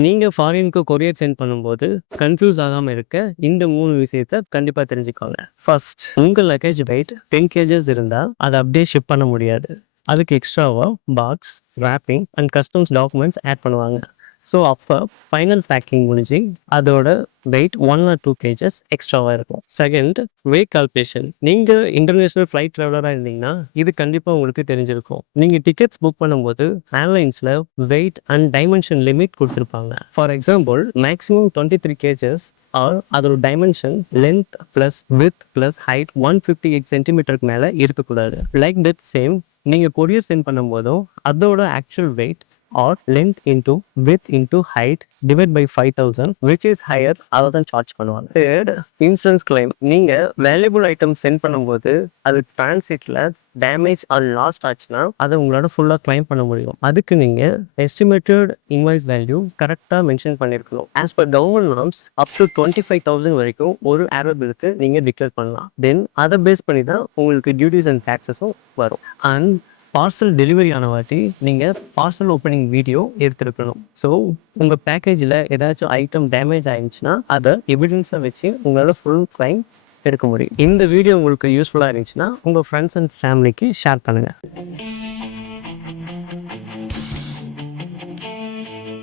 நீங்க ஃபாரினுக்கு courier send பண்ணும்போது, confuse ஆகாம இருக்க இந்த 3 விஷயத்த கண்டிப்பா தெரிஞ்சுக்கோங்க. ஃபர்ஸ்ட், உங்க லக்கேஜ் வெயிட் 10 கேஜஸ் இருந்தா, அத அப்படியே ஷிப் பண்ண முடியாது. அதுக்கு எக்ஸ்ட்ராவா box, wrapping and customs documents add பண்ணுவாங்க. ஸோ அப்ப ஃபைனல் பேக்கிங் முடிஞ்சு அதோட வெயிட் 1 ஆர் 2 கேஜஸ் எக்ஸ்ட்ராவா இருக்கும். Second, weight calculation. நீங்க இன்டர்நேஷனல் ஃப்ளைட் ட்ராவலரா இருந்தீங்கன்னா, இது கண்டிப்பா உங்களுக்கு தெரிஞ்சிருக்கும். நீங்க டிக்கெட்ஸ் புக் பண்ணும்போது ஏர்லைன்ஸ்ல வெயிட் அண்ட் டைமென்ஷன் லிமிட் குடுத்திருப்பாங்க. For example, maximum 23 KGs or அதோட dimension length plus width plus height 158 சென்டிமீட்டருக்கு மேல இருக்கக்கூடாது. லைக் தட் சேம் நீங்க கொரியர் சென்ட் பண்ணும்போதும் அதோட actual wait or length into width into height divide by 5000 which is higher அதை தான் சார்ஜ் பண்ணுவாங்க. Third, insurance claim. நீங்க வேல்யூபிள் ஐட்டம் சென்ட் பண்ணும்போது அது டிரான்சிட்ல டேமேஜ் ஆர் லாஸ்ட் ஆச்சுன்னா அதை உங்களால ஃபுல்லா கிளைம் பண்ண முடியும். அதுக்கு நீங்க எஸ்டிமேட்டட் இன்வாய்ஸ் வேல்யூ கரெக்டா மென்ஷன் பண்ணிருக்கணும். As per government norms up to 25,000 வரைக்கும் ஒரு ஏர்வே பில்லுக்கு நீங்க டிக்ளேர் பண்ணலாம். தென் அதை பேஸ் பண்ணி தான் உங்களுக்கு டியூட்டிஸ் அண்ட் டாக்ஸஸும் வரும். அண்ட் பார்சல் டெலிவரி ஆன வாட்டி நீங்கள் பார்சல் ஓப்பனிங் வீடியோ எடுத்துருக்கணும். ஸோ உங்கள் பேக்கேஜில் ஏதாச்சும் ஐட்டம் டேமேஜ் ஆயிருந்துச்சுன்னா அதை எவிடன்ஸை வச்சு உங்களால் ஃபுல் கிளைம் எடுக்க முடியும். இந்த வீடியோ உங்களுக்கு யூஸ்ஃபுல்லாக இருந்துச்சுன்னா உங்கள் ஃப்ரெண்ட்ஸ் அண்ட் ஃபேமிலிக்கு ஷேர் பண்ணுங்கள்.